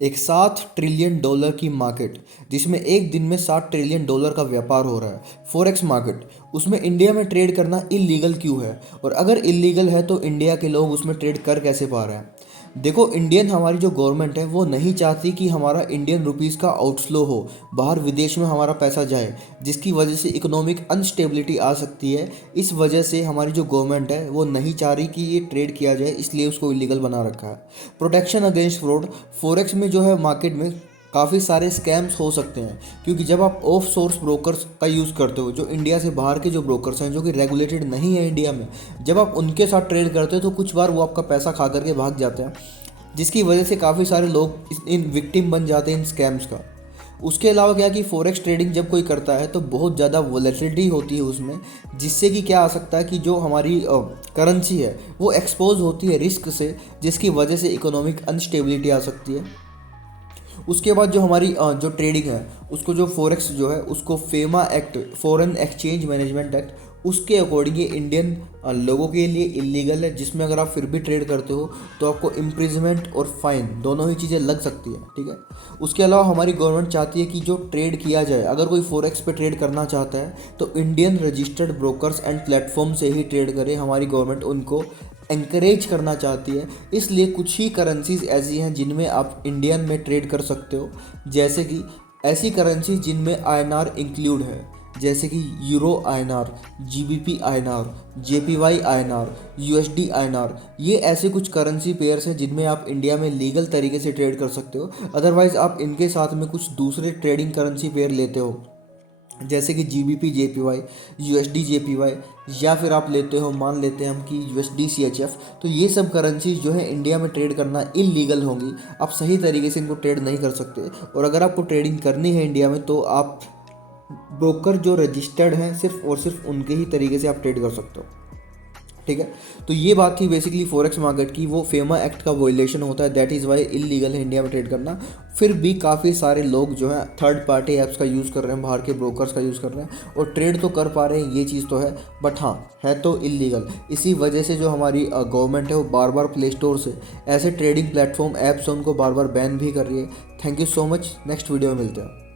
एक $7 ट्रिलियन की मार्केट जिसमें एक दिन में $7 ट्रिलियन का व्यापार हो रहा है। फॉरेक्स मार्केट, उसमें इंडिया में ट्रेड करना इलीगल क्यों है? और अगर इलीगल है तो इंडिया के लोग उसमें ट्रेड कर कैसे पा रहे हैं? देखो, इंडियन हमारी जो गवर्नमेंट है वो नहीं चाहती कि हमारा इंडियन रुपीस का आउटफ्लो हो, बाहर विदेश में हमारा पैसा जाए, जिसकी वजह से इकोनॉमिक अनस्टेबिलिटी आ सकती है। इस वजह से हमारी जो गवर्नमेंट है वो नहीं चाह रही कि ये ट्रेड किया जाए, इसलिए उसको इलीगल बना रखा है। प्रोटेक्शन अगेंस्ट फ्रॉड, फॉरेक्स में जो है मार्केट में काफ़ी सारे स्कैम्स हो सकते हैं, क्योंकि जब आप ऑफ सोर्स ब्रोकर्स का यूज़ करते हो, जो इंडिया से बाहर के जो ब्रोकर्स हैं जो कि रेगुलेटेड नहीं है इंडिया में, जब आप उनके साथ ट्रेड करते हो तो कुछ बार वो आपका पैसा खा करके भाग जाते हैं, जिसकी वजह से काफ़ी सारे लोग इन विक्टिम बन जाते हैं इन स्कैम्स का। उसके अलावा क्या कि फॉरेक्स ट्रेडिंग जब कोई करता है तो बहुत ज़्यादा वॉलेटिलिटी होती है उसमें, जिससे कि क्या आ सकता है कि जो हमारी करेंसी है वो एक्सपोज होती है रिस्क से, जिसकी वजह से इकोनॉमिक अनस्टेबिलिटी आ सकती है। उसके बाद जो हमारी जो ट्रेडिंग है उसको, जो फॉरेक्स जो है उसको FEMA act, foreign exchange management act, उसके अकॉर्डिंग ये इंडियन लोगों के लिए इलीगल है, जिसमें अगर आप फिर भी ट्रेड करते हो तो आपको इम्प्रिजमेंट और फाइन दोनों ही चीज़ें लग सकती है। ठीक है। उसके अलावा हमारी गवर्नमेंट चाहती है कि जो ट्रेड किया जाए, अगर कोई फॉरेक्स पे ट्रेड करना चाहता है तो Indian registered brokers and platform से ही ट्रेड करे। हमारी गवर्नमेंट उनको encourage करना चाहती है। इसलिए कुछ ही करेंसीज ऐसी हैं जिनमें आप इंडियन में ट्रेड कर सकते हो, जैसे कि ऐसी करेंसी जिनमें आईएनआर इंक्लूड है, जैसे कि euro INR, GBP INR, JPY INR, USD INR. ये ऐसे कुछ करेंसी पेयर्स हैं जिनमें आप इंडिया में लीगल तरीके से ट्रेड कर सकते हो। अदरवाइज आप इनके साथ में कुछ दूसरे ट्रेडिंग करेंसी पेयर लेते हो, जैसे कि जीबीपी जेपीवाई, यूएसडी जेपीवाई, या फिर आप लेते हो, मान लेते हैं हम कि यूएसडी सीएचएफ। तो ये सब करेंसीज जो है इंडिया में ट्रेड करना इलीगल होंगी। आप सही तरीके से इनको ट्रेड नहीं कर सकते, और अगर आपको ट्रेडिंग करनी है इंडिया में तो आप ब्रोकर जो रजिस्टर्ड हैं सिर्फ और सिर्फ उनके ही तरीके से आप ट्रेड कर सकते हो। ठीक है। तो ये बात थी बेसिकली फॉरेक्स मार्केट की। वो फेमा एक्ट का वोलेशन होता है, दैट इज़ वाई इलीगल है इंडिया में ट्रेड करना। फिर भी काफ़ी सारे लोग जो है थर्ड पार्टी ऐप्स का यूज़ कर रहे हैं, बाहर के ब्रोकर्स का यूज़ कर रहे हैं और ट्रेड तो कर पा रहे हैं, ये चीज़ तो है। बट हाँ, है तो इलीगल। इसी वजह से जो हमारी गवर्नमेंट है वो बार बार प्ले स्टोर से ऐसे ट्रेडिंग प्लेटफॉर्म ऐप्स हैं उनको बार बार बैन भी कर रही है। Thank you so much. Next video में मिलते हैं।